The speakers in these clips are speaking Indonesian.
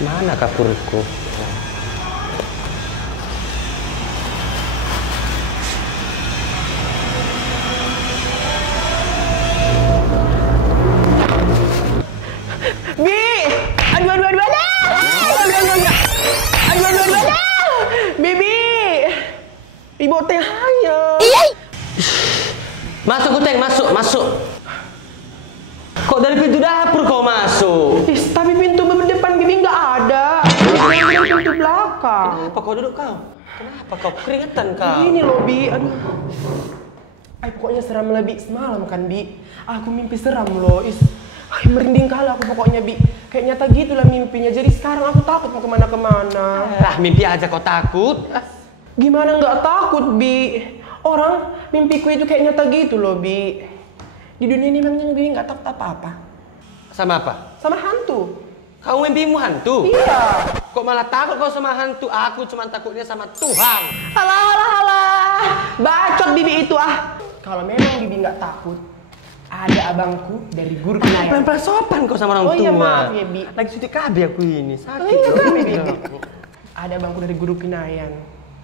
Mana kapurku? Bi! Aduh, aduh, aduh, aduh! Aduh, aduh, aduh, aduh! Bibi! Ibu teh hanya. Masuk Kuteng, masuk, masuk. Kok dari pintu dapur kau masuk? Tapi pintu depan Bibi nggak ada. Pintu belakang. Kenapa kau duduk kau? Kenapa kau keringetan kau? Ini loh Bi, aduh. Ay, pokoknya seram lebih semalam kan Bi. Aku mimpi seram loh. Ay, merinding kali aku pokoknya Bi. Kayak nyata gitulah mimpinya. Jadi sekarang aku takut mau kemana-kemana. Lah mimpi aja kau takut. Gimana nggak takut Bi? Orang mimpiku itu kayak nyata gitu loh Bi. Di dunia ini memang Bi nggak takut apa-apa. Sama apa? Sama hantu. Kau mimpimu hantu? Iya. Kok malah takut kau sama hantu? Aku cuma takutnya sama Tuhan. Halah, halah, halah. Bacot Bibi itu ah. Kalau memang Bibi nggak takut, ada abangku dari guru kinayat. Pelan-pelan sopan kau sama orang tua. Oh iya maaf ya Bi. Lagi cuti KB aku ini, sakit. Iya loh. kan Bibi. Ada abangku dari guru kinayan.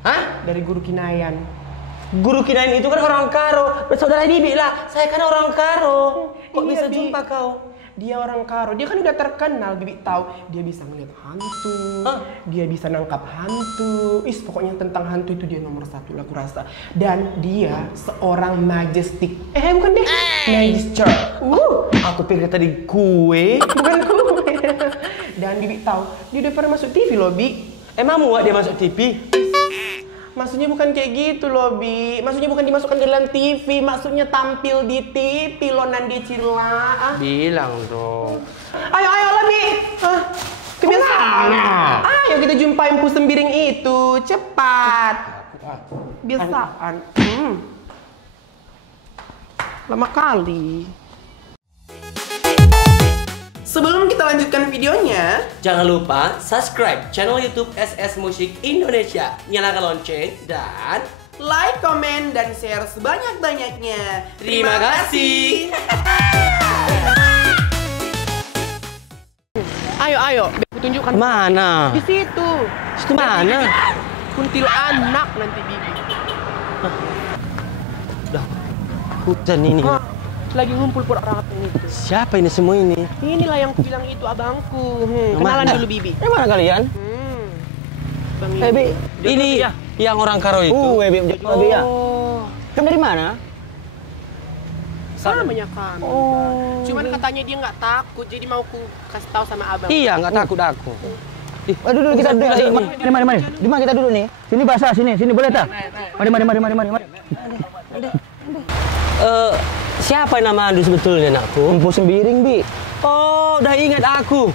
Hah? Dari guru kinayan. Guru kinain itu kan orang Karo. Bersaudara Bibi lah. Saya kan orang Karo. Kok Iya, bisa Bi. jumpa kau? Dia orang Karo. Dia kan udah terkenal. Bibi tahu. Dia bisa melihat hantu. Hah? Dia bisa nangkap hantu. Pokoknya tentang hantu itu dia nomor satu lah aku rasa. Dan dia seorang majestic. Bukan deh. Magister. Aku pikir tadi kue. Bukan kue. Dan Bibi tahu. Dia udah pernah masuk TV loh Bi. Emang muat dia masuk TV? Maksudnya bukan kayak gitu loh Bi. Maksudnya bukan dimasukkan ke dalam TV. Maksudnya tampil di TV loh Nandi Cila. Bilang dong. Ayo, ayo lah Bi. Kebiasaan. Ayo kita jumpa Empu Sembiring itu. Cepat. Biasaan. Lama kali. Sebelum kita lanjutkan videonya, Jangan lupa subscribe channel YouTube SS Musik Indonesia, nyalakan lonceng, dan like, komen, dan share sebanyak-banyaknya. terima kasih. Ayo, ayo. Aku tunjukkan. Mana? Di situ. Itu mana? Kuntil anak nanti Bibi. Udah hujan ini. Lagi ngumpul orang itu. Siapa ini semua ini? Inilah yang kubilang itu abangku. Yang Kenalan mana? dulu Bibi. Mana kalian? Bang Bi, ini yang orang Karo itu. Bi, Bi ya. Oh. Kamu dari mana? Samanya kami. Cuman katanya dia nggak takut, jadi mau ku kasih tahu sama abang. Iya, nggak takut aku. Duduk kita duduk. Mari. Di mana kita duduk nih? Sini basah, sini boleh tak? Mari. Siapa nama Anda sebetulnya, nakku? Empu Sembiring, Bi. Oh, udah ingat aku.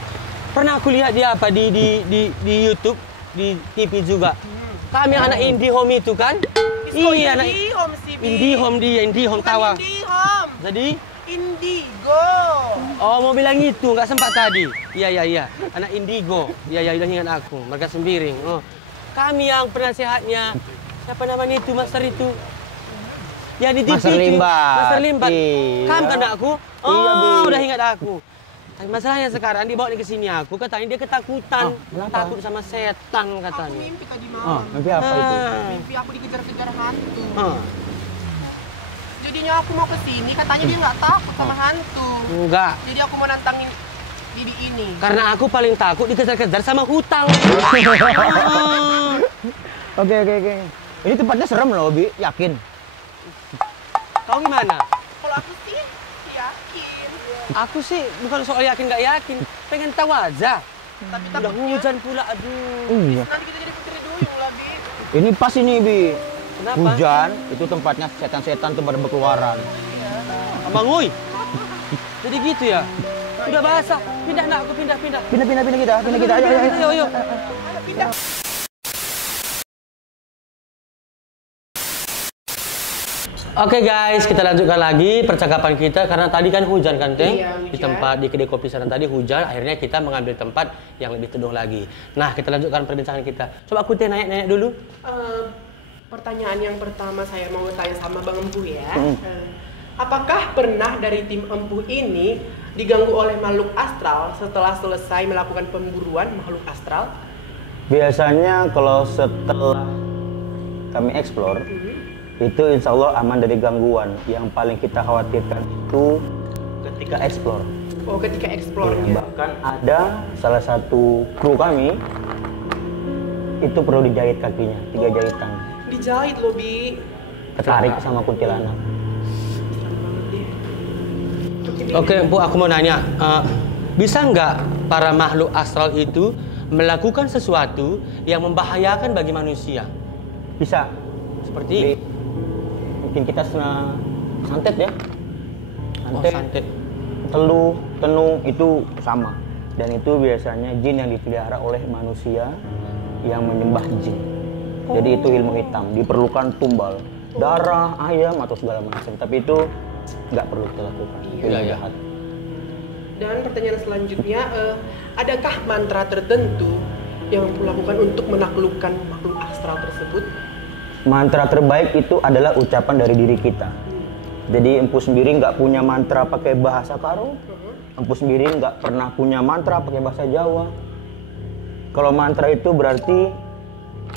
Pernah aku lihat dia apa di YouTube, di TV juga. Kami anak IndiHome itu kan? Iya, anak IndiHome sih, Bi. IndiHome dia, IndiHome Bukan tawa. IndiHome. Jadi, Indigo. oh mau bilang itu, nggak sempat tadi. Iya. Anak Indigo. Iya, udah ingat aku. Mereka Sembiring. Oh. Kami yang penasehatnya. Siapa namanya itu, Master itu? Ya di TV Master itu. Limbat. Master Limbat. Iya. Kamu kan aku? Oh, Iya, Bi. udah ingat aku. Tapi masalahnya sekarang dibawa ke sini aku, katanya dia ketakutan. kenapa? Takut sama setan Aku katanya. mimpi tadi malam. Mimpi apa itu? Mimpi aku dikejar-kejar hantu. Ah, Jadinya aku mau ke sini, katanya dia nggak takut sama hantu. enggak. Jadi aku mau nantangin Bibi ini. Karena aku paling takut dikejar-kejar sama hutang. Oke. Ini tempatnya serem loh, Bi. Yakin? Kau gimana? Kalau aku sih yakin. Aku sih bukan soal yakin nggak yakin, pengen tahu aja. Tapi Udah takutnya hujan pula, aduh. Iya. nanti kita jadi putri duyung lah, Bi. Ini pas ini, Bi. Kenapa? Hujan, itu tempatnya setan-setan tuh pada berkeluaran. Abang Uy. Jadi gitu ya? Udah basah. Pindah nak, aku pindah. Pindah kita. Ayo. Pindah. Oke guys, kita lanjutkan lagi percakapan kita karena tadi kan hujan kan, Teng? Iya, hujan. Di tempat di kedai kopi sana tadi hujan, akhirnya kita mengambil tempat yang lebih teduh lagi. Nah, kita lanjutkan perbincangan kita. Coba aku nanya dulu. Pertanyaan yang pertama saya mau tanya sama Bang Empu ya. Apakah pernah dari tim Empu ini diganggu oleh makhluk astral setelah selesai melakukan pemburuan makhluk astral? Biasanya kalau setelah kami explore, itu insya Allah aman dari gangguan. Yang paling kita khawatirkan itu ketika explore. Oh, ketika explore-nya. Bahkan ada salah satu kru kami itu perlu dijahit kakinya, 3 jahitan. Dijahit loh, Bi. Ketarik sama kuntilanak. Oke, Bu, aku mau nanya, bisa nggak para makhluk astral itu melakukan sesuatu yang membahayakan bagi manusia? Bisa. Seperti Mungkin kita santet ya. santet. Teluh, tenung itu sama. Dan itu biasanya jin yang dipelihara oleh manusia yang menyembah jin. Jadi itu ilmu hitam, diperlukan tumbal, darah, ayam atau segala macam. Tapi itu nggak perlu kita lakukan. Itu Iya, ilmu iya. jahat. Dan pertanyaan selanjutnya, adakah mantra tertentu yang dilakukan untuk menaklukkan makhluk astral tersebut? Mantra terbaik itu adalah ucapan dari diri kita. Jadi Empu sendiri nggak punya mantra pakai bahasa Karo. Empu sendiri nggak pernah punya mantra pakai bahasa Jawa. Kalau mantra itu berarti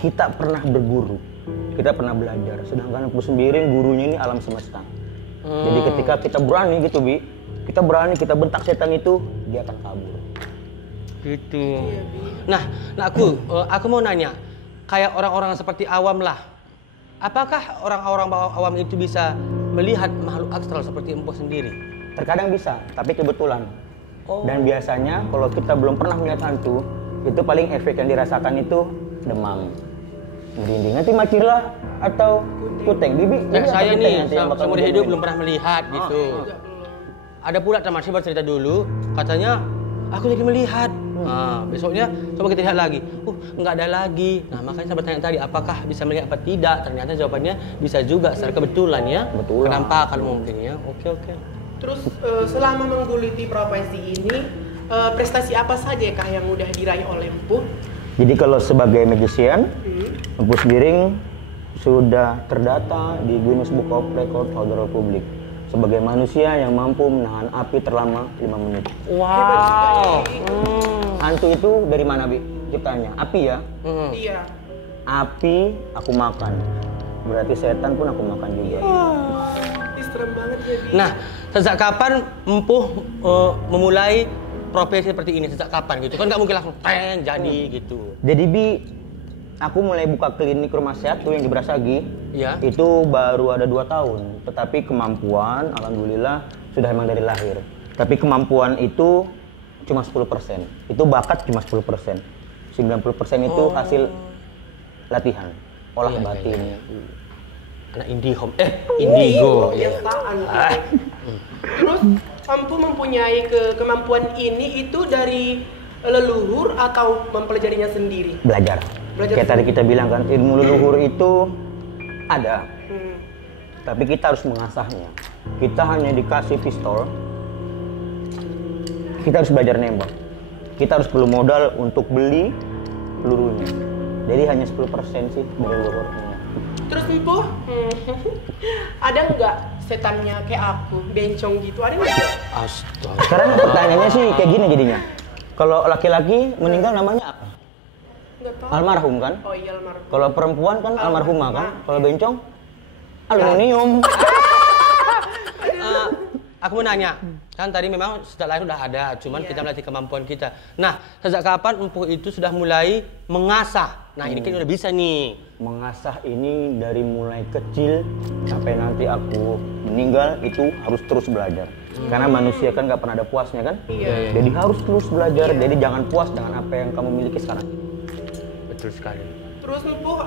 kita pernah berguru, kita pernah belajar. Sedangkan Empu sendiri gurunya ini alam semesta. Jadi ketika kita berani gitu, Bi, kita berani, kita bentak setan itu, dia akan kabur. Gitu. Nah, aku mau nanya, kayak orang-orang seperti awam lah. Apakah orang-orang awam itu bisa melihat makhluk astral seperti Empu sendiri? Terkadang bisa, tapi kebetulan. Oh. Dan biasanya kalau kita belum pernah melihat hantu, itu paling efek yang dirasakan itu demam, merinding. Nanti macirlah atau kuteng. Bibi, Kayak apa saya kuteng nih, nanti yang bakal seumur menjadi hidup ini? belum pernah melihat gitu. Ada pula teman saya bercerita dulu, katanya aku jadi melihat. Nah, besoknya coba kita lihat lagi. Nggak ada lagi. Nah, makanya saya bertanya tadi, apakah bisa melihat apa tidak? Ternyata jawabannya bisa juga secara kebetulan ya. Kebetulan. Kenampakan mungkin ya. Oke. Terus selama menggeluti profesi ini, prestasi apa saja kah yang udah diraih oleh Empu? Jadi kalau sebagai magician, Empu sendiri sudah terdata di Guinness Book of Record Holder Republic sebagai manusia yang mampu menahan api terlama 5 menit. Wow. Hantu itu dari mana, Bi? Ciptanya api ya. Iya. Api aku makan, berarti setan pun aku makan juga. Ih, serem banget ya, Bi. Nah, sejak kapan Empu memulai profesi seperti ini? Sejak kapan gitu? Kan nggak mungkin langsung jadi gitu. Jadi Bi, aku mulai buka klinik rumah sehat tuh yang di Brasagi. Iya. Itu baru ada 2 tahun, tetapi kemampuan alhamdulillah sudah emang dari lahir. Tapi kemampuan itu cuma 10%. Itu bakat cuma 10%. 90% itu hasil latihan, olah batin. Iya. Anak Indigo. Kebiasaan. Terus Empu mempunyai kemampuan ini itu dari leluhur atau mempelajarinya sendiri? Belajar. Kayak tadi kita bilang kan, ilmu leluhur itu ada, tapi kita harus mengasahnya. Kita hanya dikasih pistol, kita harus belajar nembak. Kita harus perlu modal untuk beli pelurunya. Jadi hanya 10% sih dari leluhurnya. Terus Empu, ada nggak setannya kayak aku, bencong gitu? Ada nggak? Astaga. Sekarang pertanyaannya sih kayak gini jadinya. Kalau laki-laki meninggal namanya apa? Nggak tahu. Almarhum kan? Oh iya, almarhum. Kalau perempuan kan almarhumah kan? Kalau bencong aluminium. Aku mau nanya, kan tadi memang sejak lahir udah ada, cuman kita melatih kemampuan kita. Nah, sejak kapan Empu itu sudah mulai mengasah? Nah, ini kan udah bisa nih. Mengasah ini dari mulai kecil sampai nanti aku meninggal itu harus terus belajar. Karena manusia kan nggak pernah ada puasnya kan? Iya. Jadi harus terus belajar. Jadi jangan puas dengan apa yang kamu miliki sekarang. Betul sekali. Terus Empu,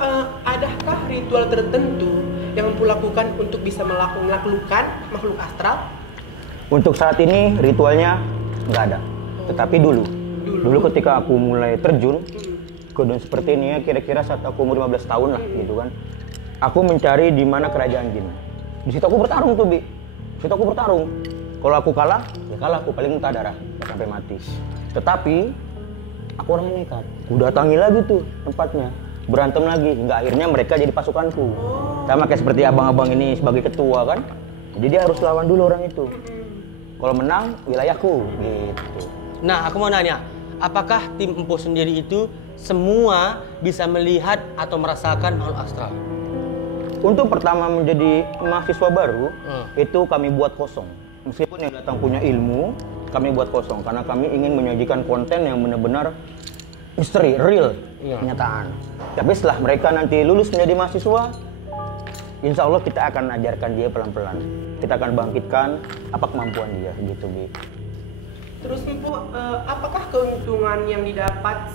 adakah ritual tertentu yang Empu lakukan untuk bisa menaklukkan makhluk astral? Untuk saat ini ritualnya nggak ada. Tetapi dulu ketika aku mulai terjun ke dunia seperti ini ya, kira-kira saat aku umur 15 tahun lah gitu kan. Aku mencari di mana kerajaan jin. Di situ aku bertarung tuh, Bi. Di situ aku bertarung. Kalau aku kalah, ya kalah, aku paling muntah darah sampai mati. Tetapi aku orangnya nekat. Aku datangi lagi tuh tempatnya. Berantem lagi, hingga akhirnya mereka jadi pasukanku. Sama kayak seperti abang-abang ini sebagai ketua kan. Jadi dia harus lawan dulu orang itu. Kalau menang, wilayahku gitu. Nah, aku mau nanya, apakah tim Empu sendiri itu semua bisa melihat atau merasakan makhluk astral? Untuk pertama menjadi mahasiswa baru, itu kami buat kosong. Meskipun yang datang punya ilmu, kami buat kosong. Karena kami ingin menyajikan konten yang benar-benar misteri, real, kenyataan. Tapi setelah mereka nanti lulus menjadi mahasiswa, insya Allah kita akan ajarkan dia pelan-pelan. Kita akan bangkitkan apa kemampuan dia, gitu, Bi. Terus Empu, apakah keuntungan yang didapat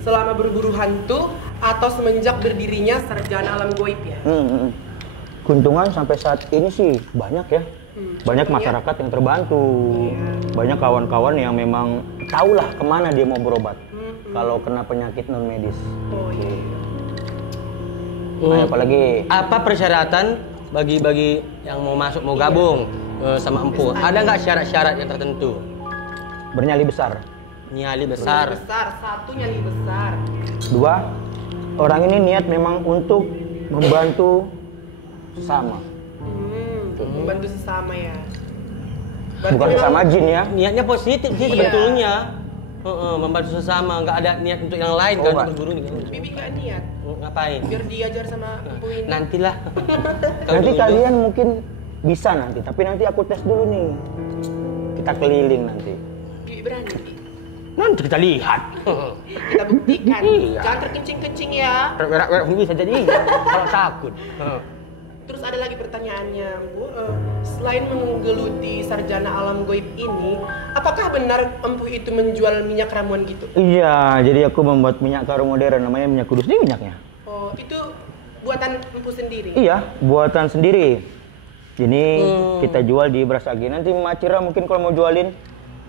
selama berburu hantu atau semenjak berdirinya Sarjana Alam Goib ya? Keuntungan sampai saat ini sih banyak ya. Banyak masyarakat yang terbantu. Banyak kawan-kawan yang memang tahulah kemana dia mau berobat. Kalau kena penyakit non medis. Oh iya. Nah, apalagi Apa persyaratan bagi yang mau masuk, mau gabung sama Empu? Ada nggak syarat-syarat yang tertentu? bernyali besar. Nyali besar. Satu nyali besar. 2, orang ini niat memang untuk membantu sesama. Membantu sesama ya. Bukan sesama jin ya. Niatnya positif sih sebetulnya. Membantu sesama, nggak ada niat untuk yang lain kan berburu nih. Bibi nggak niat. Ngapain? Biar diajar sama Empu ini. Nantilah. Nanti kalian mungkin bisa nanti, tapi nanti aku tes dulu nih. Kita keliling nanti. Bibi berani, Bibi. Nanti kita lihat. Kita buktikan. Iya. Jangan terkencing-kencing ya. Werak-werak bisa jadi kalau takut. Terus ada lagi pertanyaannya, Bu. Selain menggeluti Sarjana Alam Goib ini, apakah benar Empu itu menjual minyak ramuan gitu? Iya, jadi aku membuat minyak karo modern, namanya minyak kudus. Ini minyaknya. Oh, itu buatan Empu sendiri? Iya, buatan sendiri. Ini kita jual di Brasagi. Nanti Macira mungkin kalau mau jualin,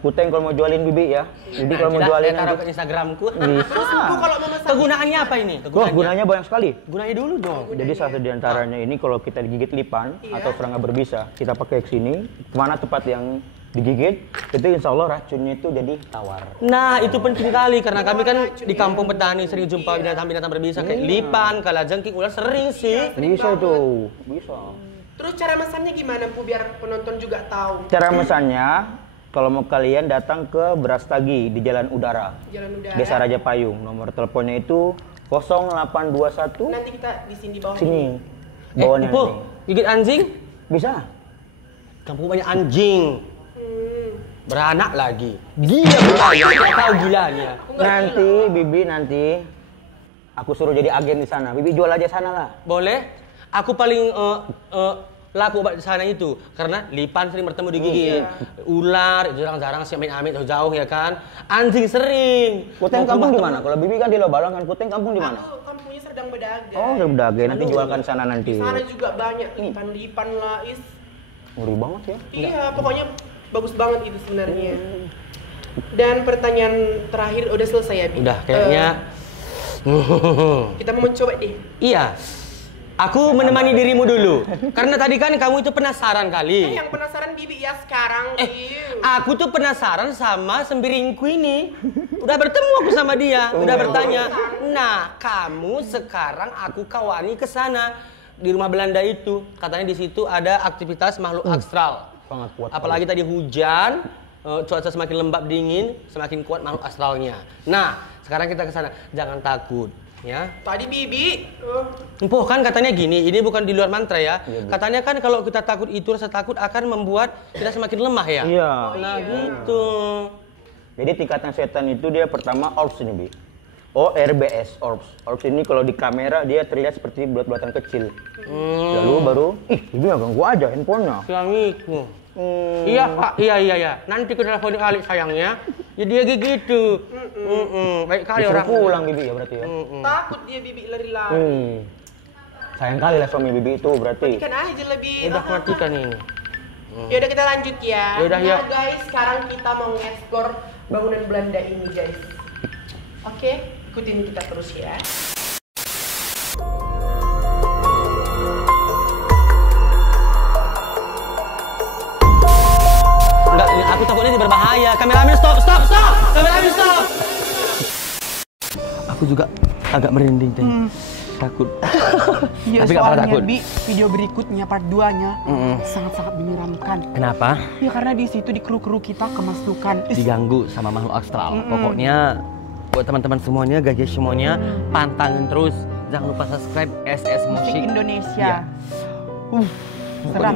Kuteng kalau mau jualin Bibi ya. Jadi kalau mau jualin taruh nanti ke Instagramku. Terus Empu kalau memesan Kegunaannya apa ini? wah, gunanya banyak sekali. Gunanya dulu dong. Jadi salah satu diantaranya ini kalau kita digigit lipan atau serangga berbisa, kita pakai ke sini, kemana tempat yang digigit, itu insya Allah racunnya itu jadi tawar. Nah, itu penting kali karena kami kan di kampung petani sering jumpa binatang-binatang berbisa kayak lipan, kalajengking, ular sering sih. Bisa itu, bisa. Terus cara mesannya gimana, Bu, biar penonton juga tahu? Cara mesannya, kalau mau kalian datang ke Brastagi di Jalan Udara, Jalan Udara. Desa Raja Payung. Nomor teleponnya itu 0821. Nanti kita di sini di bawah Sini, bawahnya Bu, ini. gigit anjing? Bisa. Kampung banyak anjing. Beranak lagi. Gila gilanya, nggak tahu gilanya. Nanti Bibi aku suruh jadi agen di sana. Bibi jual aja sana lah. Boleh? Aku paling laku obat di sana itu karena lipan sering bertemu digigit, ular itu jarang-jarang sih amit-amit jauh-jauh ya kan. Anjing sering. Kuteng kampung di mana? Kalau Bibi kan di Lobalang kan. Kuteng kampung di mana? Aku kampungnya Serdang Bedagai. Oh, udah Bedage. Nanti jualkan sana nanti. Di sana juga banyak lipan-lipan lah, Is. Ngeri banget ya. Iya, pokoknya bagus banget itu sebenarnya. Dan pertanyaan terakhir udah selesai ya, Bi? Udah kayaknya. Kita mau mencoba deh. Iya. Aku menemani dirimu dulu. Karena tadi kan kamu itu penasaran kali. Yang penasaran Bibi ya sekarang. Aku tuh penasaran sama sembiringku ini. Udah bertemu aku sama dia, udah bertanya. Nah, kamu sekarang aku kawani ke sana di rumah Belanda itu. Katanya di situ ada aktivitas makhluk astral. Sangat kuat. Apalagi tadi hujan, cuaca semakin lembab dingin, semakin kuat makhluk astralnya. Nah, sekarang kita ke sana. Jangan takut. Ya. Tadi Bibi Empuh kan katanya gini, ini bukan di luar mantra ya. Katanya kan kalau kita takut itu rasa takut akan membuat kita semakin lemah ya. Iya. Nah gitu. Jadi tingkatan setan itu dia pertama orbs ini, Bi. ORBS, orbs. Orbs ini kalau di kamera dia terlihat seperti bulat-bulatan kecil. Lalu baru, Bibi nggak ganggu aja handphonenya. Suamiku. Iya Pak, iya. Nanti kita teleponin kali sayangnya. Ya dia gitu. Baik kali Disuruh orang. pulang Bibi ya berarti ya. takut dia Bibi lari-lari. Sayang kali lah suami Bibi itu berarti. Kan aja lebih. Udah matikan ini. Ya udah kita lanjut ya. Yaudah, ya. Guys, sekarang kita mau nge-explore bangunan Belanda ini, guys. Oke, ikutin kita terus ya. Enggak, aku takutnya ini berbahaya. Kameramen stop. Kameramen stop. Aku juga agak merinding, Teng. takut. Iya, Tapi nggak pernah soalnya takut. Bi, video berikutnya part 2-nya sangat-sangat menyeramkan. Kenapa? Ya karena di situ di kru-kru kita kemasukan. Diganggu sama makhluk astral. Pokoknya buat teman-teman semuanya, guys semuanya, pantangin terus. Jangan lupa subscribe SS Musik Musik. Indonesia. Iya. Seram.